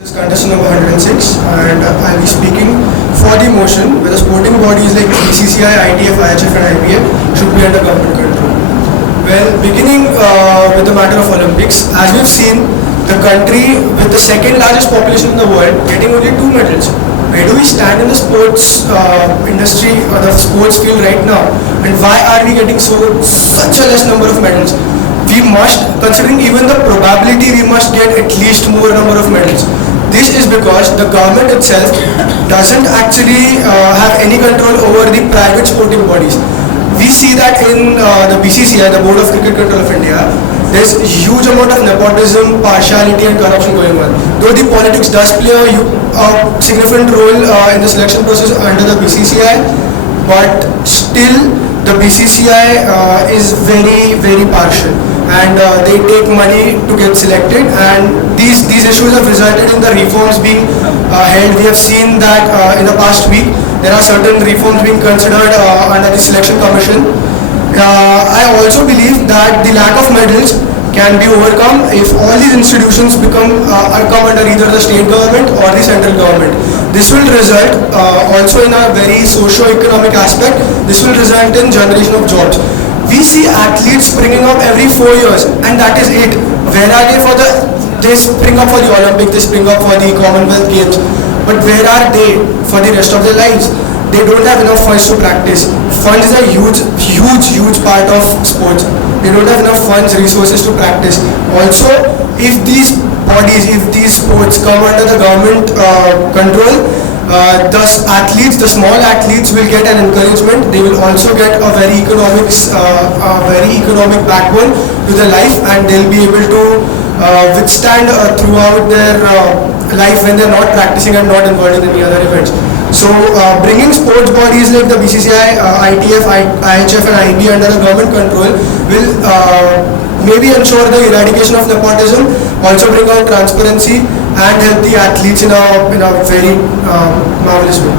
This is contestant number 106 and I'll be speaking for the motion whether sporting bodies like BCCI, ITF, IHF and IBF should be under government control. Well, beginning with the matter of Olympics, as we've seen, the country with the second largest population in the world getting only 2 medals. Where do we stand in the sports industry or the sports field right now? And why are we getting such a less number of medals? We must, considering even the probability, we must get at least more number of medals. This is because the government itself doesn't actually have any control over the private sporting bodies. We see that in the BCCI, the Board of Cricket Control of India, there's a huge amount of nepotism, partiality and corruption going on. Though the politics does play a significant role in the selection process under the BCCI, but still the BCCI is very partial and they take money to get selected, and these issues have resulted in the reforms being held. We have seen that in the past week there are certain reforms being considered under the selection commission. I also believe that the lack of medals can be overcome if all these institutions come under either the state government or the central government. This will result also in a very socio-economic aspect. This will result in generation of jobs. We see athletes springing up every 4 years and that is it. Where are they they spring up for the Olympics, they spring up for the Commonwealth Games, but where are they for the rest of their lives? They don't have enough funds to practice. Funds is a huge part of sports. They don't have enough funds, resources to practice. Also, if these bodies, if these sports come under the government control, the small athletes will get an encouragement. They will also get a very economic backbone to their life, and they'll be able to withstand throughout their life when they're not practicing and not involved in any other events. So bringing sports bodies like the BCCI, ITF, IHF and IB under the government control will maybe ensure the eradication of nepotism, also bring out transparency and help the athletes in a very marvelous way.